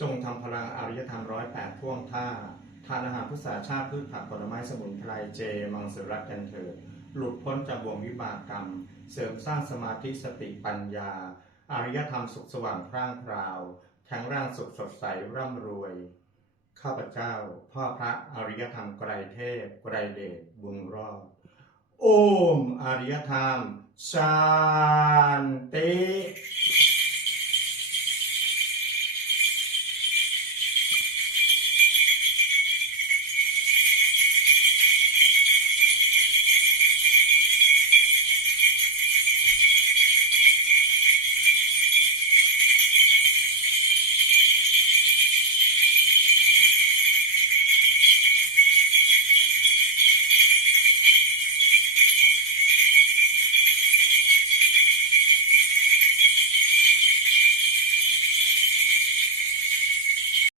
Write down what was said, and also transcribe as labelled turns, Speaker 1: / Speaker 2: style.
Speaker 1: จงทำพลังอริยธรรมร้อยแปดพ่วงท่า ทานอาหารพุทธาชาติพืชผักผลไม้สมุนไพรเจ มังสวิรัตกันเถิด หลุดพ้นจากบ่วงวิบากกรรม เสริมสร้างสมาธิสติปัญญา อริยธรรมสุขสว่างพร่างพราวแข็งแรงสุขสดใสร่ำรวย ข้าพเจ้า พ่อพระอริยธรรมไกรเทพไกรเดชบุญรอดโอมอริยธรรมชานติ